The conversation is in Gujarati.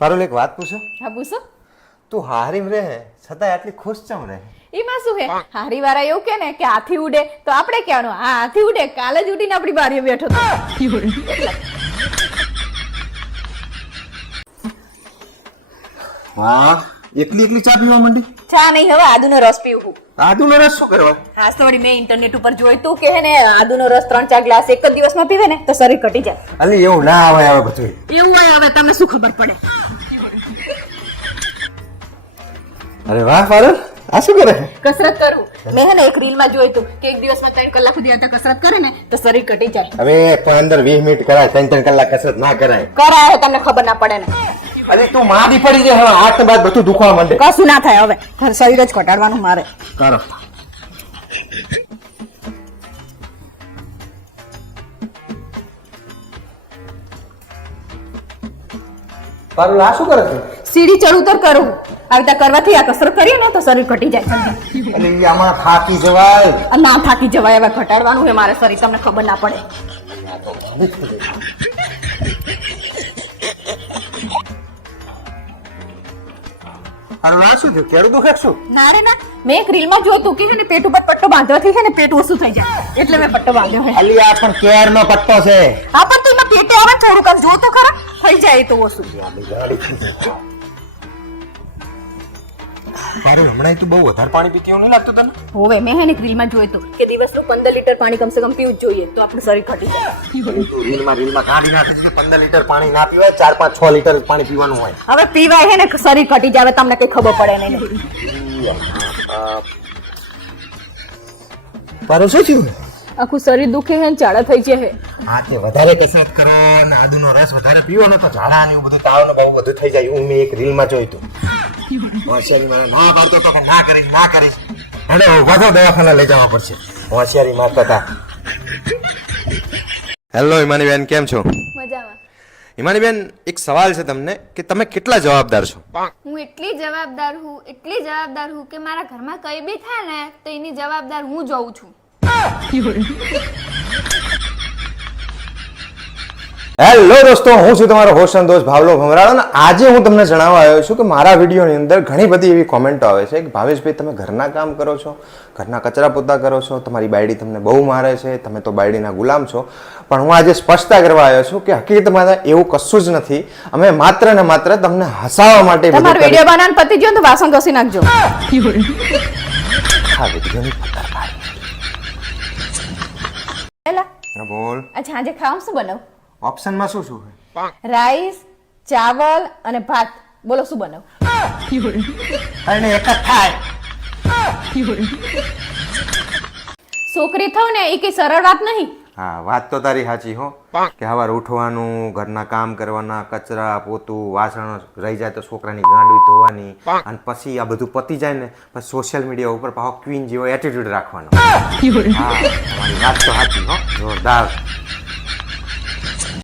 પારુલ એક વાત પૂછો. હા પૂછો. તું હારીમ રહે છતાંય આટલી ખુશ ચમ રહે? એમાં શું હે, હારી વાળા એવું કે ને કે હાથી ઉડે તો આપણે કહેવાનું હા હાથી ઉડે, કાલે જ ઉડીને આપણી બારીએ બેઠો તો. હા, એકલી ચા પીવા માંડી? ચા નહીં, હવે આદુનો રસ પીવું. આદુનો રસ શું કરવા? હા તો વળી મેં ઇન્ટરનેટ ઉપર જોયું તું કે હે ને આદુનો રસ 3-4 ગ્લાસ એક જ દિવસમાં પીવે ને તો શરીર ઘટી જાય. અલી એવું ના આવે હવે બધું. એવું હોય હવે તમને શું ખબર પડે? અરે વાહ પારુલ, આ શું કરે? કસરત કરું. મેં હે ને એક રીલમાં જોયું તું કે એક દિવસમાં 3 કલાક સુધી આ કસરત કરે ને તો શરીર ઘટી જાય. હવે 15-20 મિનિટ કરાય, 3 કલાક કસરત ના કરાય. કરાય તમને ખબર ના પડે ને. અરે તું માદી પડી જાય, હવે હાથ બાદ બધું દુખવા માંડે. કશું ના થાય, હવે શરીર જ ઘટાડવાનું મારે. કરો. પારુલ આ શું કરે છે? સીડી ચડ ઉતર કરું. આવી રીતે કરવાથી આ કસરત કરી ને તો શરીર ઘટી જાય. અલી આમાં થાકી જવાય. ના થાકી જવાય, હવે ઘટાડવાનું છે મારે શરીર, તમને ખબર ના પડે. પારુલ આ શું થયું? કેળું દુખે શું? ના રે ના, મેં એક રીલમાં જોયું તું કે છે ને પેટ ઉપર પટ્ટો બાંધવાથી છે ને પેટ ઓછું થઈ જાય, એટલે મેં પટ્ટો બાંધ્યો છે. અલી આ પણ કેરનો પટ્ટો છે. હા પણ તું એમાં પેટે આવે થોડુંક આમ જો તો ખરા, થઈ જાય એ તો ઓછું. પારુલ હમણાં તું બહુ વધારે પાણી પીતી એવું નહીં લાગતું તને? હોવે મેં હે ને એક રીલમાં જોયું તું કે દિવસનું 15 લીટર પાણી કમસે કમ પીવું જ જોઈએ તો આપણું શરીર ઘટી જાય. રીલમાં કાઢી નાખે છે 15 લીટર પાણી ના પીવાય, 4-5-6 લીટર પાણી પીવાનું હોય. હવે પીવાય હે ને શરીર ઘટી જાય, તમને કઈ ખબર પડે નહીં. પારુલ શું થયું? આખું શરીર દુખે હે ને ઝાડા થઈ જાય. હા તે વધારે કસરત કરો અને આદુનો રસ વધારે પીવો ને તો ઝાડા ને એવું બધું તાવ ને બહુ બધું થઈ જાય. હું મેં એક રીલમાં જોયું હતું. હોશિયારી મને ના પાડતો તો કે ના કરીશ. અરે વધો દવાખાના લઈ જવા પડશે. હોશિયારી મારતા હતા. હેલો હિમાનીબેન, કેમ છો? મજામાં. હિમાનીબેન, એક સવાલ છે તમને કે તમે કેટલા જવાબદાર છો? હું એટલી જવાબદાર હું કે મારા ઘરમાં કઈ બી થાય ને તો એની જવાબદાર હું જોઉં છું. હેલો દોસ્તો, હું છું તમારો હોસ્ટ દોસ્ત ભાવલો ભમરાળો અને આજે હું તમને જણાવવા આવ્યો છું કે મારા વિડીયોની અંદર ઘણી બધી એવી કોમેન્ટો આવે છે કે ભાવેશભાઈ તમે ઘરના કામ કરો છો, ઘરના કચરા પોતા કરો છો, તમારી બાયડી તમને બહુ મારે છે, તમે તો બાયડીના ગુલામ છો. પણ હું આજે સ્પષ્ટતા કરવા આવ્યો છું કે હકીકતમાં એવું કશું જ નથી. અમે માત્ર ને માત્ર તમને હસાવવા માટે તમારો વિડિયો બનાવવાનો પતી ગયો તો વાસણ ઘસી નાખજો. હા વિડિયોની બોલ. અચ્છા આજે ખાવાનું શું બનાવ? ઓપ્શનમાં શું શું છે? રાઈસ, ચાવલ અને ભાત. બોલો શું બનાવ? અને એક જ થાય. છોકરી થવ ને એ કઈ સરળ વાત નહીં. હા વાત તો તારી સાચી હો કે સવારે ઉઠવાનું, ઘરના કામ કરવાના, કચરા પોતું, વાસણ રહી જાય તો છોકરાની ગાંડી ધોવાની અને પછી આ બધું પતી જાય ને પછી સોશિયલ મીડિયા ઉપર પાછો ક્વીન જેવો એટીટ્યુડ રાખવાનો. હા તમારી વાત તો સાચી હો, જોરદાર.